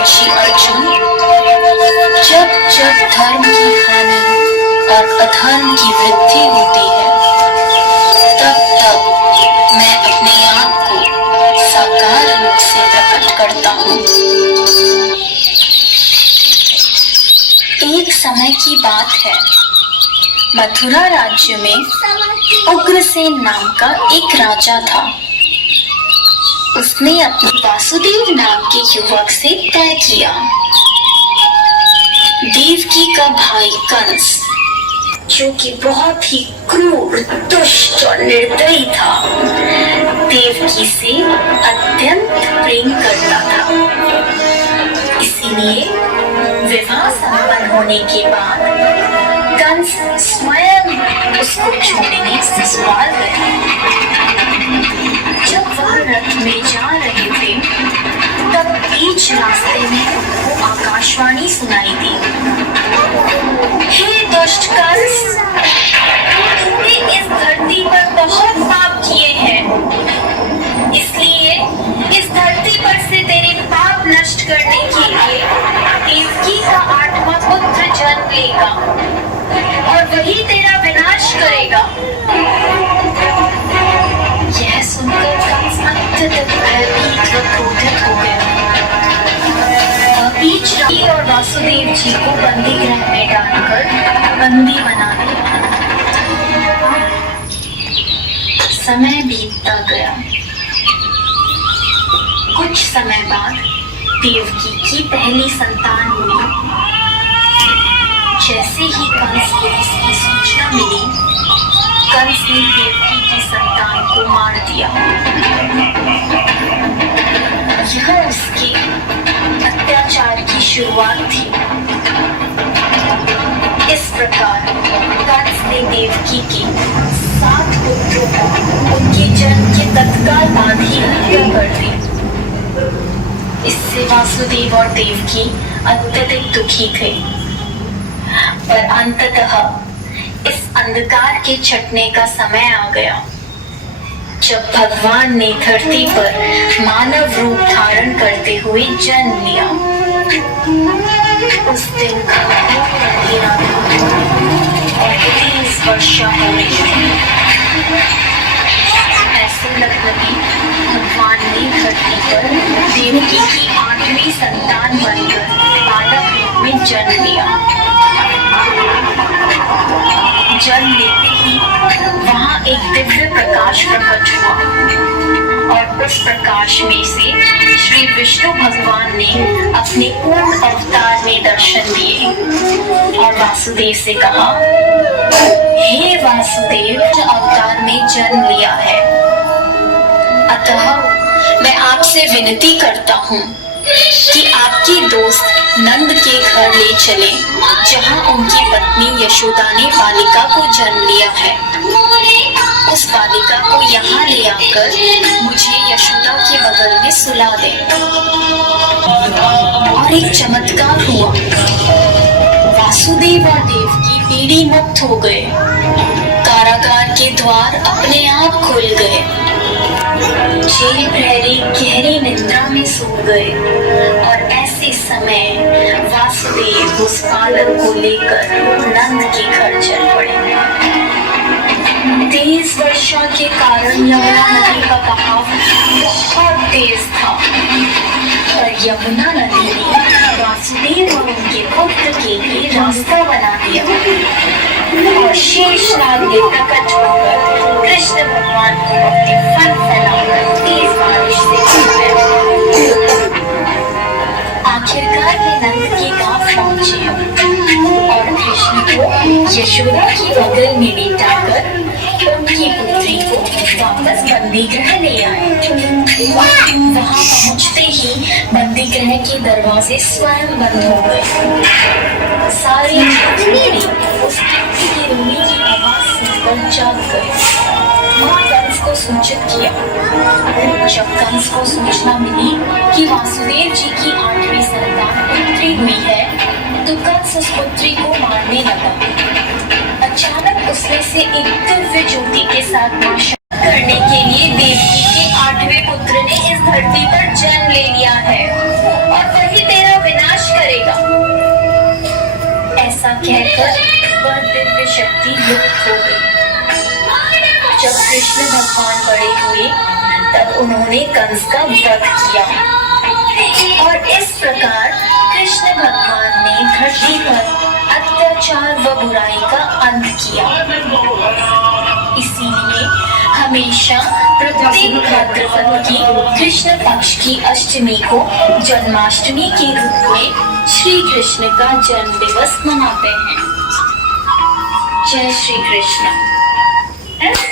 ऋषि अर्जुन, जब जब धर्म की हानि और अधर्म की वृद्धि होती है, तब तब मैं अपने आप को साकार रूप से प्रकट करता हूँ। एक समय की बात है, मथुरा राज्य में उग्रसेन नाम का एक राजा था। उसने अपने वासुदेव नाम के युवक से तय किया। देवकी का भाई कंस, जो कि बहुत ही क्रूर, दुष्ट और निर्दयी था, देवकी से अत्यंत प्रेम करता था। इसीलिए विवाह संपन्न होने के बाद कंस स्वयं उसको छोड़ने ससुराल गए। जब वह रथ में जा रहे थे, तब बीच रास्ते में उनको आकाशवाणी सुनाई दी। हे दुष्ट कंस, तूने इस धरती पर बहुत पाप किए हैं, इसलिए इस धरती पर से तेरे पाप नष्ट करने के लिए देवकी का 8वां पुत्र जन्म लेगा और वही तेरा विनाश करेगा। यह सुनकर कंस अत्यधिक भयभीत व क्रोधित हो गया। बीच रवि और वासुदेव जी को बंदी गृह में डालकर बंदी बना दिया। समय बीतता गया। कुछ समय बाद देवकी की पहली संतान हुई। जैसे ही कंस को इसकी सूचना मिली, कंस ने देवकी की संतान को मार दिया। यह उसके अत्याचार की शुरुआत थी। इस प्रकार कंस ने देवकी के 7 पुत्रों को उनके जन्म के तत्काल बाद ही हत्या कर दी। इससे वासुदेव और देवकी अत्यधिक दुखी थे। पर अंततः इस अंधकार के छटने का समय आ गया, जब भगवान ने धरती पर मानव रूप धारण करते हुए जन्म लिया। उस दिन घनघोर अंधेरा था और तेज वर्षा हो रही थी। ऐसे लगता कि भगवान ने धरती पर देवकी की 8वीं संतान बनकर बालक रूप में जन्म लिया। जन्म लेते ही वहां एक दिव्य प्रकाश प्रकट हुआ और उस प्रकाश में से श्री विष्णु भगवान ने अपने पूर्ण अवतार में दर्शन दिए और वासुदेव से कहा, हे वासुदेव, अवतार में जन्म लिया है, अतः मैं आपसे विनती करता हूँ कि आपके दोस्त नंद के घर ले चले, जहाँ उनकी पत्नी यशोदा ने बालिका को जन्म लिया है। उस बालिका को यहाँ ले आकर मुझे यशोदा के बगल में सुला दे। और एक चमत्कार हुआ। वासुदेव और देवकी पीढ़ी मुक्त हो गए। कारागार के द्वार अपने आप खुल गए। जेल प्रहरी गहरी निद्रा में सो गए और ऐसे समय वासुदेव उस बालक को लेकर नंद के घर चल पड़े। तेज वर्षा के कारण यमुना नदी का बहाव बहुत तेज था, पर यमुना नदी ने वासुदेव और उनके पुत्र के लिए रास्ता बना दिया और शेषनाग ने प्रकट होकर कृष्ण भगवान को अपने फन फैलाकर तेज बारिश से बचाया। आखिरकार वे नंद के गांव पहुंचे और कृष्ण को यशोदा की बगल में लेटाकर उनकी पुत्री को वापस बंदी गृह ले आए। वहां पहुंचते ही बंदी गृह के दरवाजे स्वयं बंद हो गए। सारे उस व्यक्ति की रोने की आवाज सुनकर जाग गए। कंस को सूचित किया। जब कंस को सूचना मिली कि वासुदेव जी की 8वीं संतान पुत्री हुई है, तो कंस उस पुत्री को मारने लगा। अचानक उसमें से एक दिव्य ज्योति के साथ नाश करने के लिए देवकी के 8वें पुत्र ने इस धरती पर जन्म ले लिया है और वही तेरा कहकर वह दिव्य शक्ति लुप्त हो गई। जब कृष्ण भगवान बड़े हुए तब उन्होंने कंस का वध किया और इस प्रकार कृष्ण भगवान ने धरती पर अत्याचार व बुराई का अंत किया। इसीलिए हमेशा प्रत्येक भाद्रपद की कृष्ण पक्ष की अष्टमी को जन्माष्टमी के रूप में श्री कृष्ण का जन्म दिवस मनाते हैं। जय श्री कृष्ण।